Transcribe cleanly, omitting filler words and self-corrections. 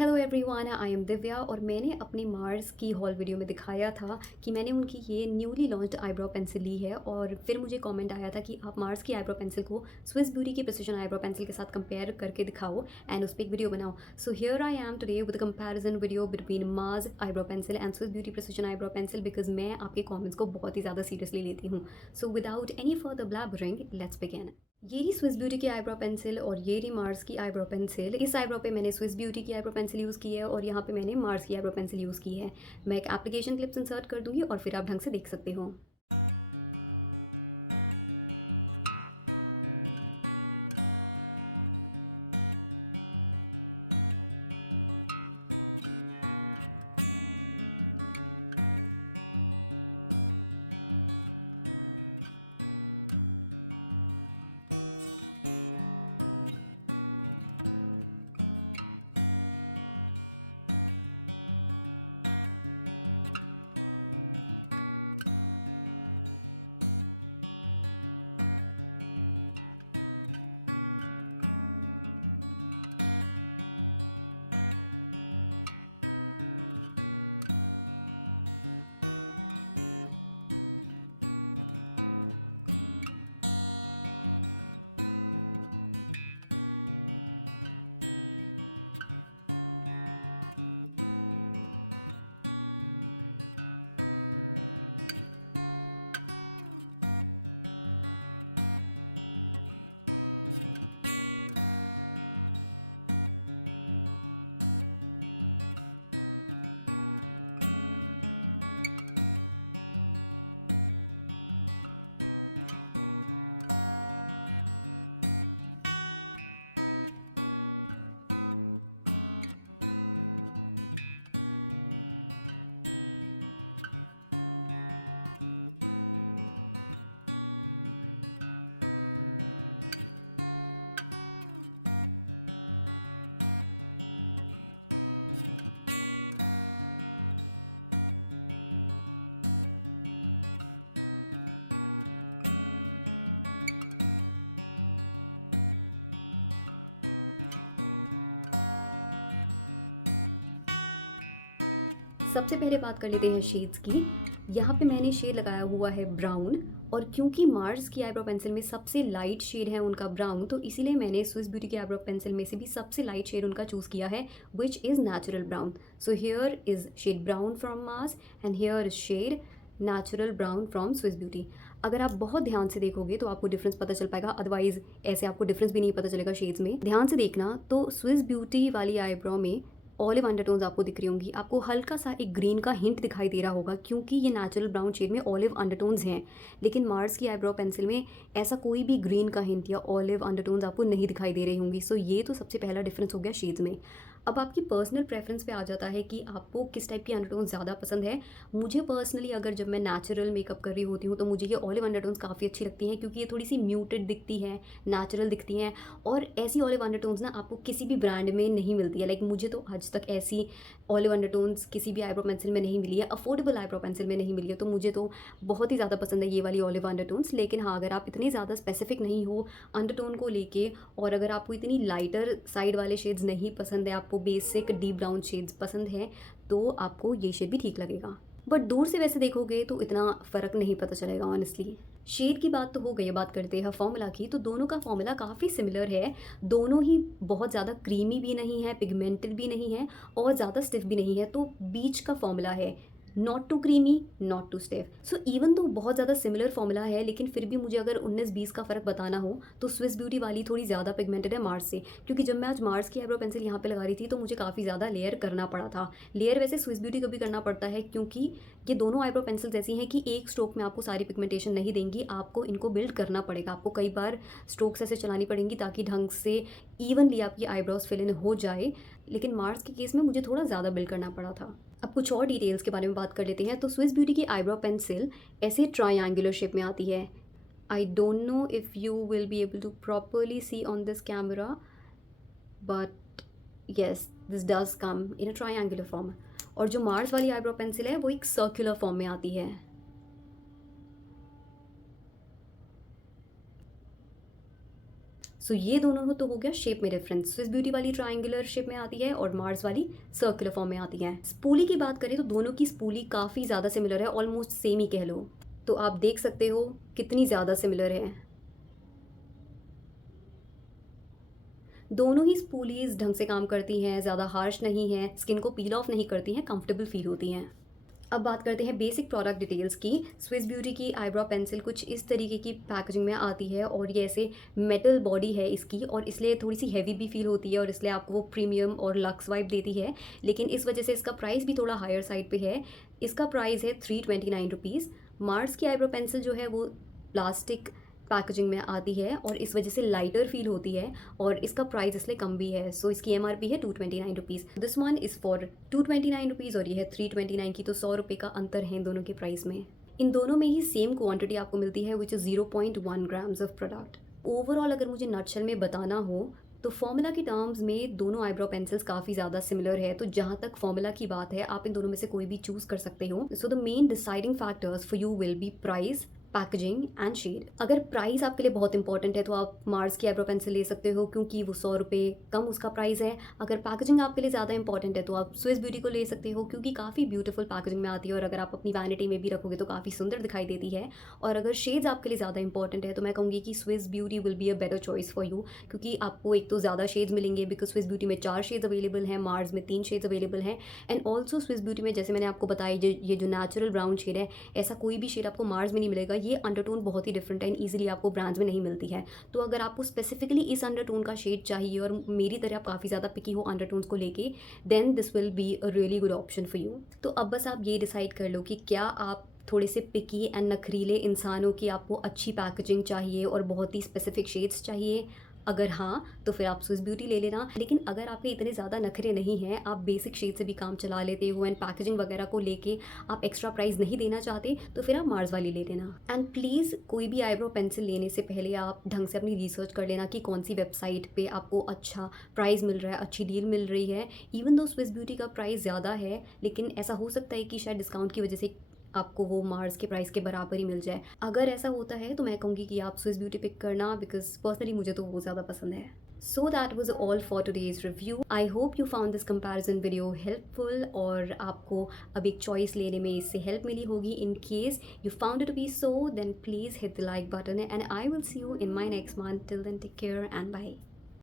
Hello everyone, I am Divya और मैंने अपनी मार्स की हॉल वीडियो में दिखाया था कि मैंने उनकी ये न्यूली लॉन्च्ड आईब्रो पेंसिल ली है। और फिर मुझे कमेंट आया था कि आप मार्स की आईब्रो पेंसिल को स्विस ब्यूटी की प्रिसिजन आईब्रो पेंसिल के साथ कंपेयर करके दिखाओ एंड उस पर एक वीडियो बनाओ। So here I am today with comparison video between Mars eyebrow pencil and Swiss beauty precision eyebrow pencil, because मैं आपके कॉमेंट्स को बहुत ही ज़्यादा सीरियसली लेती हूँ। So without any further blabbering, let's begin. ये रही स्विस ब्यूटी की आईब्रो पेंसिल और ये रही मार्स की आईब्रो पेंसिल। इस आईब्रो पे मैंने स्विस ब्यूटी की आईब्रो पेंसिल यूज़ की है और यहाँ पे मैंने मार्स की आईब्रो पेंसिल यूज़ की है। मैं एक एप्लीकेशन क्लिप्स इंसर्ट कर दूँगी और फिर आप ढंग से देख सकते हो। सबसे पहले बात कर लेते हैं शेड्स की। यहाँ पे मैंने शेड लगाया हुआ है ब्राउन, और क्योंकि मार्स की आईब्रो पेंसिल में सबसे लाइट शेड है उनका ब्राउन, तो इसीलिए मैंने स्विस ब्यूटी की आईब्रो पेंसिल में से भी सबसे लाइट शेड उनका चूज़ किया है, which is natural brown. So here is shade brown from Mars and here is shade natural brown from Swiss Beauty. अगर आप बहुत ध्यान से देखोगे तो आपको डिफरेंस पता चल पाएगा, अदरवाइज ऐसे आपको डिफरेंस भी नहीं पता चलेगा शेड्स में। ध्यान से देखना तो स्विस ब्यूटी वाली आईब्रो में ऑलिव अंडरटोन्स आपको दिख रही होंगी, आपको हल्का सा एक ग्रीन का हिंट दिखाई दे रहा होगा क्योंकि ये नेचुरल ब्राउन शेड में ऑलिव अंडरटोन्स हैं। लेकिन मार्स की आईब्रो पेंसिल में ऐसा कोई भी ग्रीन का हिंट या ऑलिव अंडरटोन्स आपको नहीं दिखाई दे रही होंगी। सो ये तो सबसे पहला डिफरेंस हो गया शेड्स में। अब आपकी पर्सनल प्रेफरेंस पे आ जाता है कि आपको किस टाइप की अंडरटोन्स ज़्यादा पसंद है। मुझे पर्सनली अगर जब मैं नेचुरल मेकअप कर रही होती हूँ तो मुझे ये ऑलिव अंडरटोन्स काफ़ी अच्छी लगती हैं क्योंकि ये थोड़ी सी म्यूटेड दिखती है, नेचुरल दिखती हैं। और ऐसी ऑलिव अंडरटोन्स ना आपको किसी भी ब्रांड में नहीं मिलती है। लाइक मुझे तो आज तक ऐसी ऑलिव अंडरटोन्स किसी भी आईब्रो पेंसिल में नहीं मिली है, अफोर्डेबल आईब्रो पेंसिल में नहीं मिली है। तो मुझे तो बहुत ही ज़्यादा पसंद है ये वाली ऑलिव अंडरटोन्स। लेकिन हाँ, अगर आप इतनी ज़्यादा स्पेसिफिक नहीं हो अंडरटोन को लेके और अगर आपको इतनी लाइटर साइड वाले शेड्स नहीं पसंद है, आपको बेसिक डीप ब्राउन शेड्स पसंद है, तो आपको ये शेड भी ठीक लगेगा। बट दूर से वैसे देखोगे तो इतना फ़र्क नहीं पता चलेगा ऑनेस्टली। शेड की बात तो हो गई, बात करते हैं फॉर्मूला की। तो दोनों का फॉर्मूला काफ़ी सिमिलर है। दोनों ही बहुत ज़्यादा क्रीमी भी नहीं है, पिगमेंटेड भी नहीं है और ज़्यादा स्टिफ भी नहीं है। तो बीच का फॉर्मूला है, not too creamy not too stiff. So even तो बहुत ज़्यादा सिमिलर फॉर्मूला है, लेकिन फिर भी मुझे अगर 19-20 का फ़र्क बताना हो तो स्विस ब्यूटी वाली थोड़ी ज़्यादा पिगमेंटेड है मार्स से। क्योंकि जब मैं आज मार्स की आईब्रो पेंसिल यहाँ पे लगा रही थी तो मुझे काफ़ी ज़्यादा लेयर करना पड़ा था। लेयर वैसे स्विस ब्यूटी को भी करना पड़ता है क्योंकि ये दोनों आईब्रो पेंसिल्स ऐसी हैं कि एक स्ट्रोक में आपको सारी पिगमेंटेशन नहीं देंगी, आपको इनको बिल्ड करना पड़ेगा। आपको कई बार स्ट्रोक्स ऐसे चलानी पड़ेंगी ताकि ढंग से इवनली आपकी आईब्रोज फिल इन हो जाए। लेकिन मार्स के केस में मुझे थोड़ा ज़्यादा बिल्ड करना पड़ा था। अब कुछ और डिटेल्स के बारे में बात कर लेते हैं। तो स्विस ब्यूटी की आईब्रो पेंसिल ऐसे ट्रायंगुलर शेप में आती है। I don't know if you will be able to properly see on this camera, but yes, this does come in a triangular form. और जो मार्स वाली आईब्रो पेंसिल है वो एक सर्कुलर फॉर्म में आती है। सो ये दोनों तो हो गया शेप में डिफरेंस। स्विस ब्यूटी वाली ट्रायंगुलर शेप में आती है और मार्स वाली सर्कुलर फॉर्म में आती है। स्पूली की बात करें तो दोनों की स्पूली काफ़ी ज़्यादा सिमिलर है, ऑलमोस्ट सेम ही कह लो। तो आप देख सकते हो कितनी ज़्यादा सिमिलर है। दोनों ही स्पूलीज ढंग से काम करती हैं, ज़्यादा हार्श नहीं है, स्किन को पील ऑफ नहीं करती हैं, कंफर्टेबल फील होती हैं। अब बात करते हैं बेसिक प्रोडक्ट डिटेल्स की। स्विस ब्यूटी की आईब्रो पेंसिल कुछ इस तरीके की पैकेजिंग में आती है और ये ऐसे मेटल बॉडी है इसकी, और इसलिए थोड़ी सी हैवी भी फील होती है और इसलिए आपको वो प्रीमियम और लक्स वाइब देती है। लेकिन इस वजह से इसका प्राइस भी थोड़ा हायर साइड पे है। इसका प्राइस है 329 रुपीज़। मार्स की आईब्रो पेंसिल जो है वो प्लास्टिक पैकेजिंग में आती है और इस वजह से लाइटर फील होती है और इसका प्राइस इसलिए कम भी है। सो इसकी एमआरपी है 229 rupees. This one is for 229 rupees और ये है 329 की। तो 100 रुपये का अंतर है इन दोनों के प्राइस में। इन दोनों में ही सेम क्वांटिटी आपको मिलती है which is 0.1 grams of product. Overall अगर मुझे नटशेल में बताना हो तो फॉर्मूला के टर्म्स में दोनों आईब्रो पेंसिल्स काफ़ी ज़्यादा सिमिलर है। तो जहाँ तक फॉर्मूला की बात है, आप इन दोनों में से कोई भी चूज़ कर सकते हो। So the main deciding factors for you will be price, packaging and shade. अगर प्राइस आपके लिए बहुत इंपॉर्टेंट है तो आप मार्स की आईब्रो पेंसिल ले सकते हो क्योंकि वो 100 रुपये कम उसका प्राइस है। अगर पैकेजिंग आपके लिए ज़्यादा इंपॉर्टेंट है तो आप स्विस ब्यूटी को ले सकते हो क्योंकि काफ़ी ब्यूटीफुल पैकेजिंग में आती है और अगर आप अपनी वैनिटी में भी रखोगे तो काफ़ी सुंदर दिखाई देती है। और अगर शेड्स आपके लिए ज़्यादा इंपॉर्टेंट है तो मैं कहूँगी कि Swiss beauty will be a better choice for you, क्योंकि आपको एक तो ज़्यादा शेड्स मिलेंगे बिकॉज स्विस ब्यूटी में 4 शेड्स अवेलेबल हैं, मार्स में 3 शेड्स अवेलेबल हैं। एंड ऑल्सो स्विस ब्यूटी में जैसे मैंने आपको बताया ये जो नेचुरल ब्राउन शेड है, ऐसा कोई भी शेड आपको मार्स में नहीं मिलेगा। ये अंडरटोन बहुत ही डिफरेंट है एंड ईजिली आपको ब्रांड्स में नहीं मिलती है। तो अगर आपको स्पेसिफिकली इस अंडरटोन का शेड चाहिए और मेरी तरह आप काफ़ी ज़्यादा पिकी हो अंडरटोन्स को लेके, then this will be a really good option for you. तो अब बस आप ये डिसाइड कर लो कि क्या आप थोड़े से पिकी एंड नखरीले इंसानों की आपको अच्छी पैकेजिंग चाहिए और बहुत ही स्पेसिफिक शेड्स चाहिए। अगर हाँ तो फिर आप स्विस ब्यूटी ले लेना। लेकिन अगर आपके इतने ज़्यादा नखरे नहीं हैं, आप बेसिक शेड से भी काम चला लेते हो एंड पैकेजिंग वगैरह को लेके आप एक्स्ट्रा प्राइस नहीं देना चाहते, तो फिर आप मार्स वाली ले लेना। एंड प्लीज़ कोई भी आईब्रो पेंसिल लेने से पहले आप ढंग से अपनी रिसर्च कर लेना कि कौन सी वेबसाइट पे आपको अच्छा प्राइस मिल रहा है, अच्छी डील मिल रही है। इवन दो स्विस ब्यूटी का प्राइस ज़्यादा है, लेकिन ऐसा हो सकता है कि शायद डिस्काउंट की वजह से आपको वो मार्स के प्राइस के बराबर ही मिल जाए। अगर ऐसा होता है तो मैं कहूँगी कि आप स्विस ब्यूटी पिक करना, बिकॉज पर्सनली मुझे तो वो ज़्यादा पसंद है। So that was all for today's review. I hope you found this comparison video helpful और आपको अब एक choice लेने में इससे help मिली होगी। In case you found it to be so, then please hit the like button and I will see you in my next one. Till then, take care and bye.